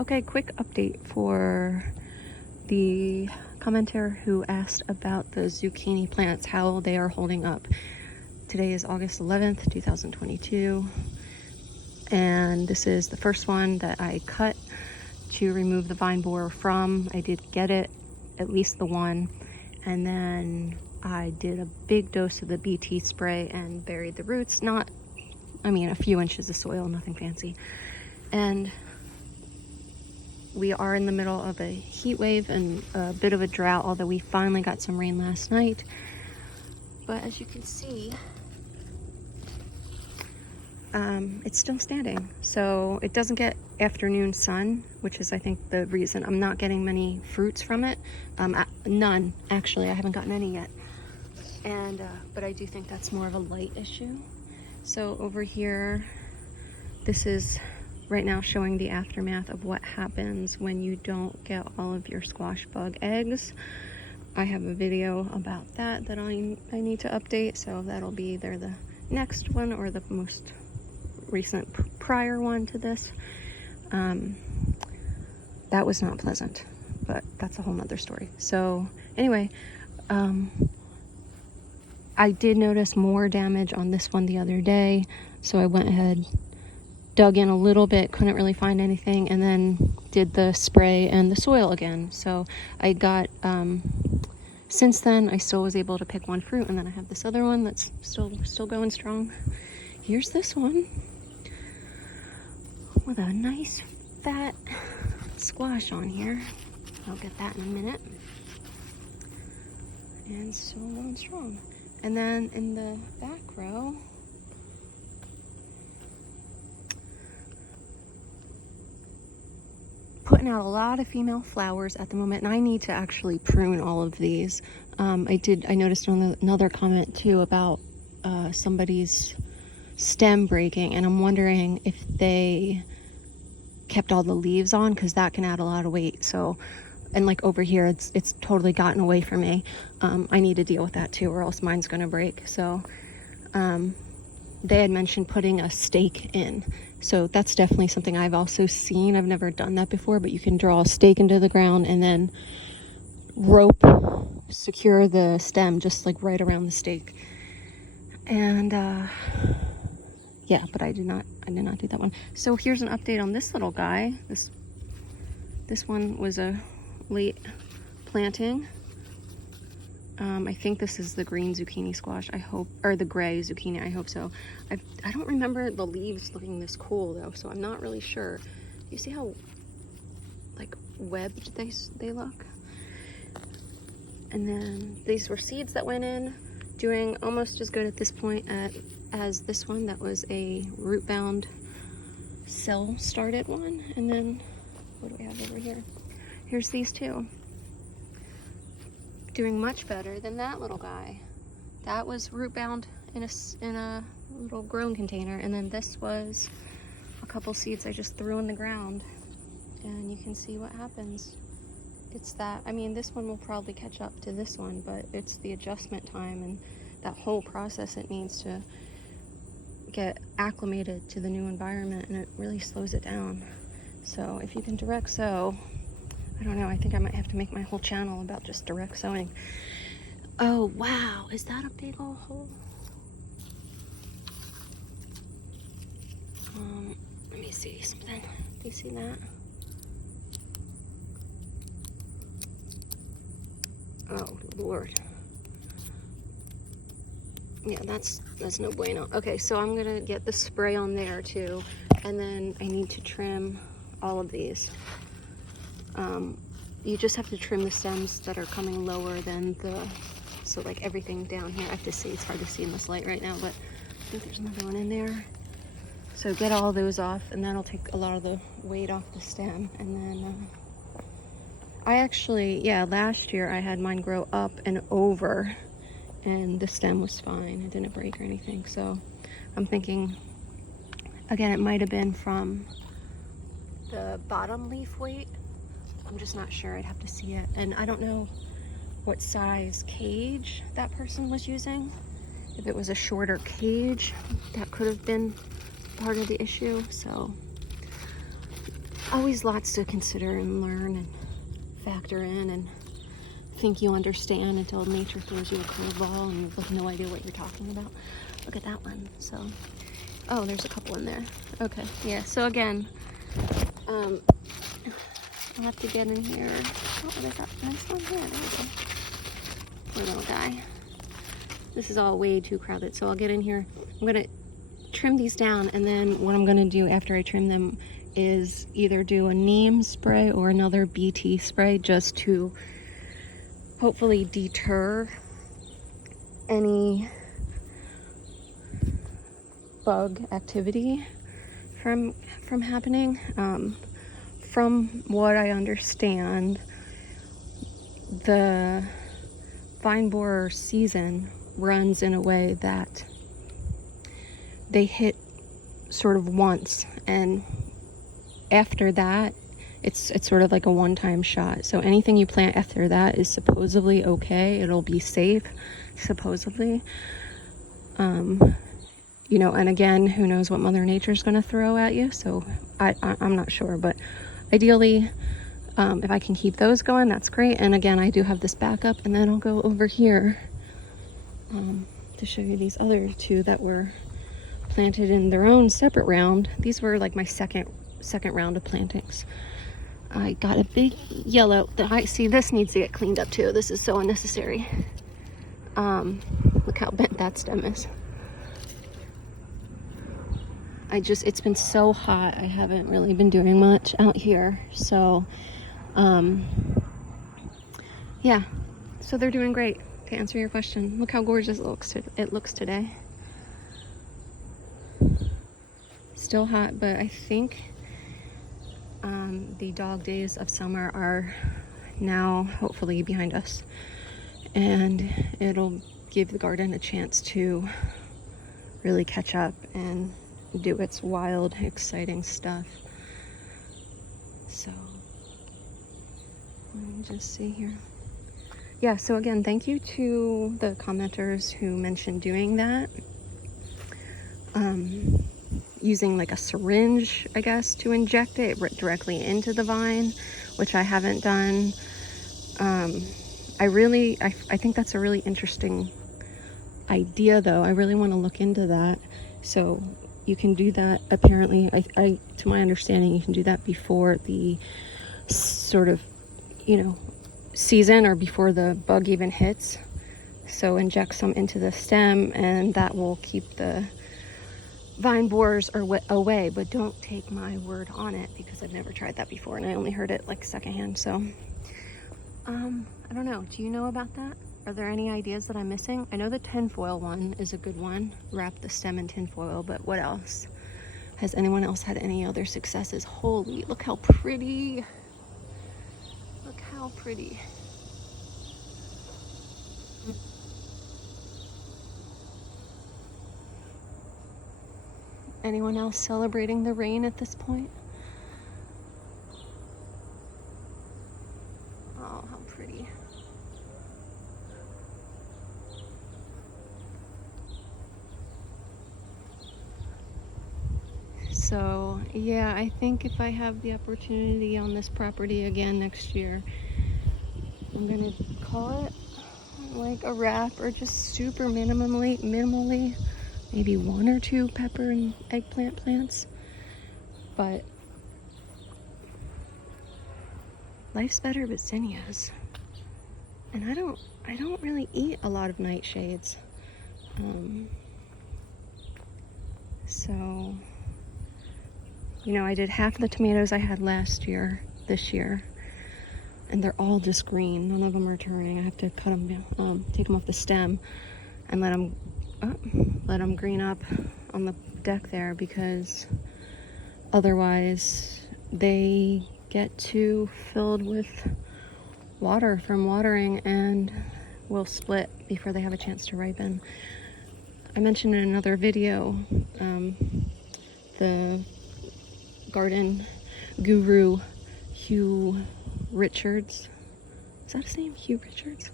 Okay, quick update for the commenter who asked about the zucchini plants, how they are holding up. Today is August 11th, 2022, and this is the first one that I cut to remove the vine borer from. I did get it, at least the one, and then I did a big dose of the BT spray and buried the roots. A few inches of soil, nothing fancy. And we are in the middle of a heat wave and a bit of a drought, although we finally got some rain last night. But as you can see, it's still standing. So it doesn't get afternoon sun, which is, I think, the reason I'm not getting many fruits from it. None, actually. I haven't gotten any yet. And but I do think that's more of a light issue. So over here, this is right now showing the aftermath of what happens when you don't get all of your squash bug eggs. I have a video about that I need to update, so that'll be either the next one or the most recent prior one to this. That was not pleasant, but that's a whole nother story. So anyway, I did notice more damage on this one the other day, so I went ahead, dug in a little bit, couldn't really find anything, and then did the spray and the soil again. So I got, since then, I still was able to pick one fruit, and then I have this other one that's still going strong. Here's this one with a nice fat squash on here. I'll get that in a minute. And still going strong. And then in the back row, putting out a lot of female flowers at the moment, and I need to actually prune all of these. I noticed on another comment too about somebody's stem breaking, and I'm wondering if they kept all the leaves on, because that can add a lot of weight. So, and like over here, it's totally gotten away from me. I need to deal with that too, or else mine's gonna break. So they had mentioned putting a stake in, so that's definitely something I've also seen. I've never done that before, but you can draw a stake into the ground and then rope secure the stem just like right around the stake. And yeah, but I did not do that one. So here's an update on this little guy. This one was a late planting. I think this is the green zucchini squash, I hope, or the gray zucchini, I hope so. I don't remember the leaves looking this cool though, so I'm not really sure. You see how like webbed they look? And then these were seeds that went in, doing almost as good at this point as this one that was a root bound cell started one. And then what do we have over here? Here's these two, doing much better than that little guy. That was root bound in a little grown container, and then this was a couple seeds I just threw in the ground, and you can see what happens. It's that, this one will probably catch up to this one, but it's the adjustment time and that whole process it needs to get acclimated to the new environment, and it really slows it down. So if you can direct sow, I don't know, I think I might have to make my whole channel about just direct sowing. Oh wow, is that a big old hole? Let me see something. Do you see that? Oh Lord. Yeah, that's no bueno. Okay, so I'm gonna get the spray on there too, and then I need to trim all of these. You just have to trim the stems that are coming lower than so like everything down here. I have to see, it's hard to see in this light right now, but I think there's another one in there. So get all those off, and that'll take a lot of the weight off the stem. And then last year I had mine grow up and over, and the stem was fine. It didn't break or anything. So I'm thinking, again, it might have been from the bottom leaf weight. I'm just not sure. I'd have to see it. And I don't know what size cage that person was using. If it was a shorter cage, that could have been part of the issue. So always lots to consider and learn and factor in and think you understand until nature throws you a curveball and you have no idea what you're talking about. Look at that one. So, oh, there's a couple in there. Okay, yeah. So again, I'll have to get in here. Oh, there's that nice one here. There we go. Poor little guy. This is all way too crowded, so I'll get in here. I'm gonna trim these down, and then what I'm gonna do after I trim them is either do a neem spray or another BT spray, just to hopefully deter any bug activity from happening. From what I understand, the vine borer season runs in a way that they hit sort of once, and after that it's sort of like a one-time shot. So anything you plant after that is supposedly okay. It'll be safe, supposedly. You know, and again, who knows what Mother Nature's going to throw at you, so I'm not sure, but ideally, if I can keep those going, that's great. And again, I do have this backup, and then I'll go over here to show you these other two that were planted in their own separate round. These were like my second round of plantings. I got a big yellow. I see this needs to get cleaned up too. This is so unnecessary. Look how bent that stem is. It's been so hot. I haven't really been doing much out here. So, yeah. So they're doing great, to answer your question. Look how gorgeous it looks today. Still hot, but I think the dog days of summer are now hopefully behind us. And it'll give the garden a chance to really catch up and do its wild, exciting stuff. So let me just see here. Yeah, so again, thank you to the commenters who mentioned doing that. Using like a syringe, I guess, to inject it directly into the vine, which I haven't done. I think that's a really interesting idea, though. I really want to look into that. So you can do that, apparently, to my understanding, you can do that before the sort of, season, or before the bug even hits. So inject some into the stem, and that will keep the vine borers away. But don't take my word on it, because I've never tried that before, and I only heard it like secondhand. So I don't know. Do you know about that? Are there any ideas that I'm missing? I know the tinfoil one is a good one. Wrap the stem in tinfoil, but what else? Has anyone else had any other successes? Holy, look how pretty. Look how pretty. Anyone else celebrating the rain at this point? Oh, how pretty. So yeah, I think if I have the opportunity on this property again next year, I'm gonna call it like a wrap, or just super minimally, maybe 1 or 2 pepper and eggplant plants. But life's better with zinnias, and I don't really eat a lot of nightshades. So I did half the tomatoes I had last year this year, and they're all just green. None of them are turning. I have to cut them down, take them off the stem, and let them green up on the deck there, because otherwise they get too filled with water from watering and will split before they have a chance to ripen. I mentioned in another video, the garden guru Hugh Richards. Is that his name? Hugh Richards?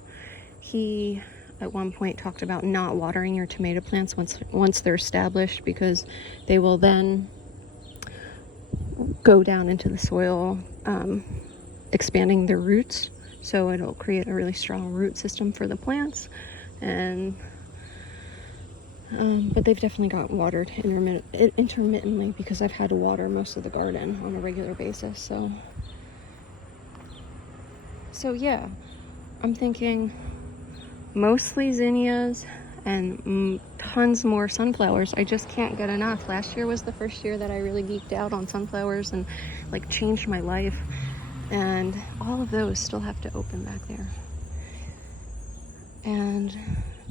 He at one point talked about not watering your tomato plants once they're established, because they will then go down into the soil, expanding their roots. So it'll create a really strong root system for the plants. And but they've definitely got watered intermittently because I've had to water most of the garden on a regular basis. So yeah, I'm thinking mostly zinnias and tons more sunflowers. I just can't get enough. Last year was the first year that I really geeked out on sunflowers and like changed my life. And all of those still have to open back there. And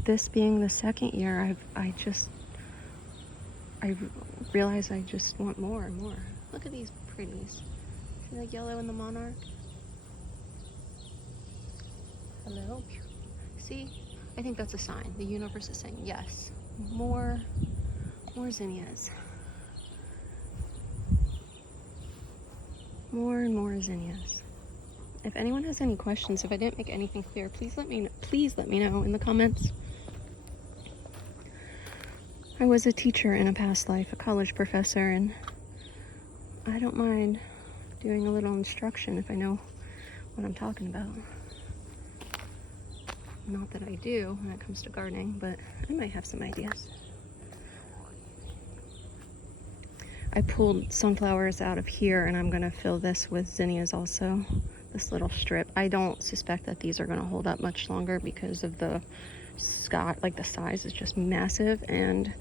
this being the second year, I realize I just want more and more. Look at these pretties. See the yellow and the monarch? Hello? See? I think that's a sign. The universe is saying yes. More zinnias. More and more zinnias. If anyone has any questions, if I didn't make anything clear, please let me know in the comments. I was a teacher in a past life, a college professor, and I don't mind doing a little instruction if I know what I'm talking about. Not that I do when it comes to gardening, but I might have some ideas. I pulled sunflowers out of here, and I'm going to fill this with zinnias also, this little strip. I don't suspect that these are going to hold up much longer because of the like the size is just massive, and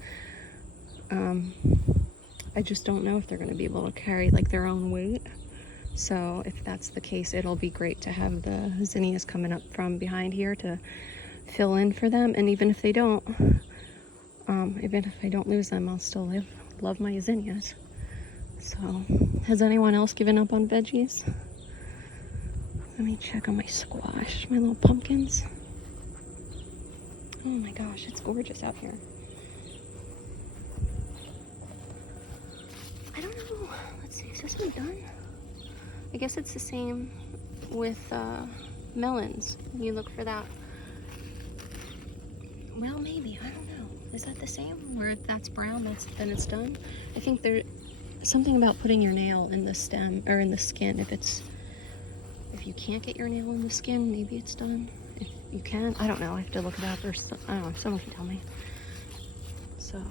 I just don't know if they're going to be able to carry like their own weight. So if that's the case, it'll be great to have the zinnias coming up from behind here to fill in for them. And even if they don't, even if I don't lose them, I'll still love my zinnias. So has anyone else given up on veggies? Let me check on my squash, my little pumpkins. Oh my gosh, it's gorgeous out here. I don't know. Let's see, is this one done? I guess it's the same with melons. You look for that. Well, maybe. I don't know. Is that the same? Where if that's brown, then it's done? I think there's something about putting your nail in the stem or in the skin. If you can't get your nail in the skin, maybe it's done. If you can, I don't know. I have to look it up, or I don't know. Someone can tell me. So,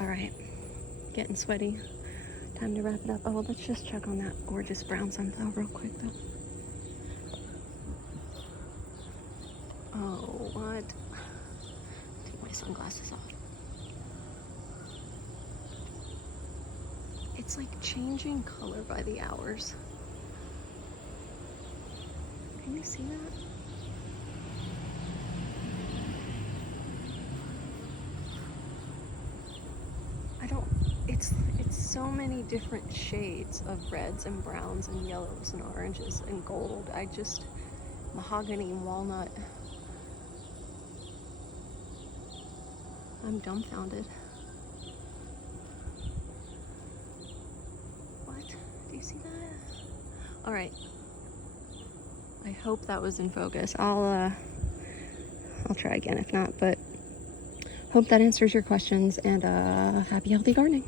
all right, getting sweaty. Time to wrap it up. Oh, let's just check on that gorgeous brown sunflower real quick, though. Oh, what? Take my sunglasses off. It's like changing color by the hours. Can you see that? It's so many different shades of reds and browns and yellows and oranges and gold. Mahogany and walnut. I'm dumbfounded. What? Do you see that? All right. I hope that was in focus. I'll try again if not, but hope that answers your questions, and happy healthy gardening.